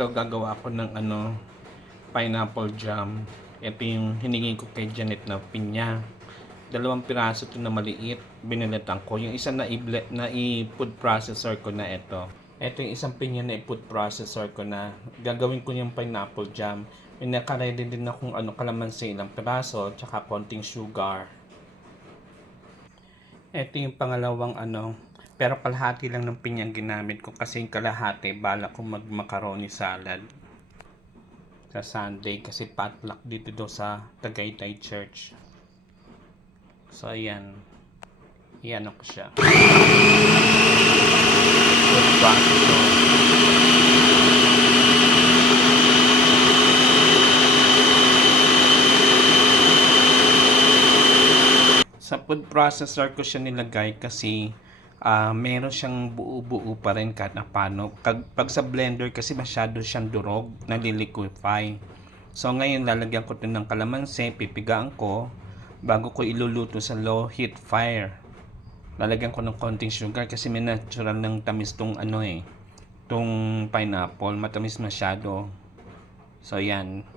Ito gagawa ako ng pineapple jam. Ito yung hiningi ko kay Janet na pinya. 2 piraso ito na maliit. Binilitan ko. Yung isa na i-food processor ko na ito. Ito yung isang pinya na i-food processor ko na. Gagawin ko yung pineapple jam. May nakaready din akong kalamansi, ilang piraso, tsaka konting sugar. Ito yung pangalawang pero kalahati lang ng pinyang ginamit ko kasi yung kalahati bala ko mag macaroni salad sa Sunday kasi potluck dito do sa Tagaytay Church. So ayan, ako siya. Food processor. Sa food processor ko siya nilagay kasi meron siyang buo-buo pa rin kahit na paano. Pag sa blender kasi masyado siyang durog, naliliquify. So ngayon lalagyan ko din ng kalamansi, pipigaan ko bago ko iluluto sa low heat fire. Lalagyan ko ng konting sugar kasi may natural ng tamis tong tong pineapple, matamis masyado. So yan.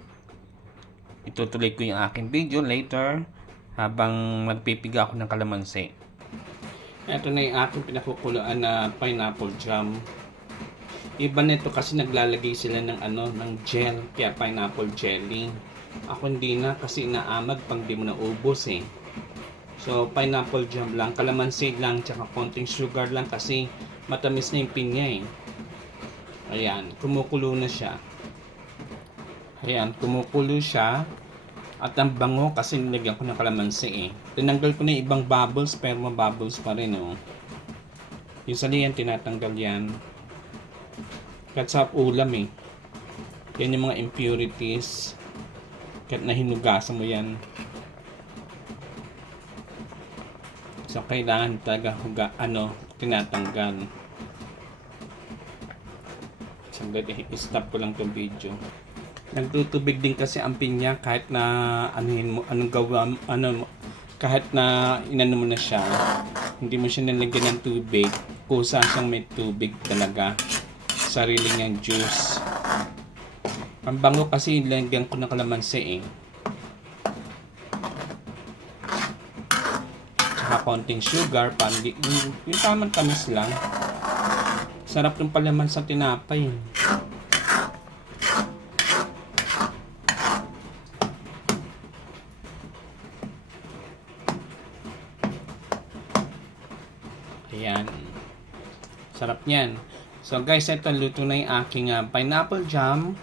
Itutuloy ko yung aking video later habang magpipiga ako ng kalamansi. Ito na yung aking pinakukuluan na pineapple jam. Iba nito kasi naglalagay sila ng ng gel, kaya pineapple jelly. Ako hindi na kasi inaamag pang di mo na ubos eh. So pineapple jam lang, kalamansi lang, tsaka konting sugar lang kasi matamis na yung pinya eh. Ayan, kumukulo na siya. Ayan, kumukulo siya. At ang bango kasi nilagyan ko ng kalamansi eh. Tinanggal ko na yung ibang bubbles pero mabubbles pa rin oh. Usually yan tinatanggal yan. Kahit sa ulam eh. Yan yung mga impurities. Kahit na hinugasan mo yan. So kailangan talaga tinatanggal. Sandali, i-stop ko lang tong video. Nagtutubig din kasi ang pinya kahit na kahit na inano mo na siya, hindi mo siya nilagyan ng tubig, kusa siyang may tubig talaga, sarili niyang juice. Ang bango kasi nilagyan ko ng kalamansi eh, tsaka konting sugar, yung tamang tamis lang. Sarap ng palaman sa tinapay. Ayan. Sarap niyan. So guys, ito luto na yung aking pineapple jam.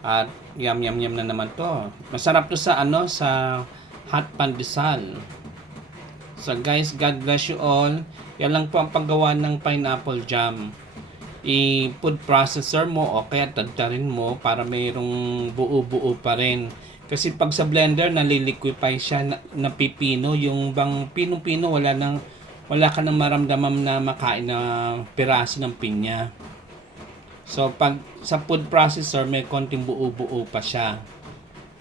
At yum na naman to. Masarap to sa sa hot pandesal. So guys, God bless you all. Yan lang po ang paggawa ng pineapple jam. I-food processor mo o kaya tadtarin mo para mayroong buo-buo pa rin. Kasi pag sa blender naliliquify siya, napipino. Yung bang pinong-pino wala ka nang maramdaman na makain na piraso ng pinya. So pag sa food processor may konting buo-buo pa siya.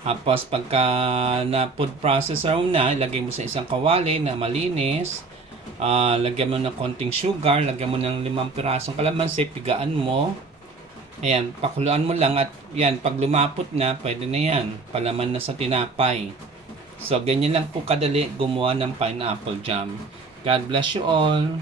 Tapos pagka na food processor na, ilagay mo sa isang kawali na malinis. Lagyan mo ng konting sugar, lagyan mo ng 5 pirasong kalamansi, pigaan mo. Ayan, pakuluan mo lang at yan, pag lumapot na, pwede na yan. Palaman na sa tinapay. So ganyan lang po kadali gumawa ng pineapple jam. God bless you all.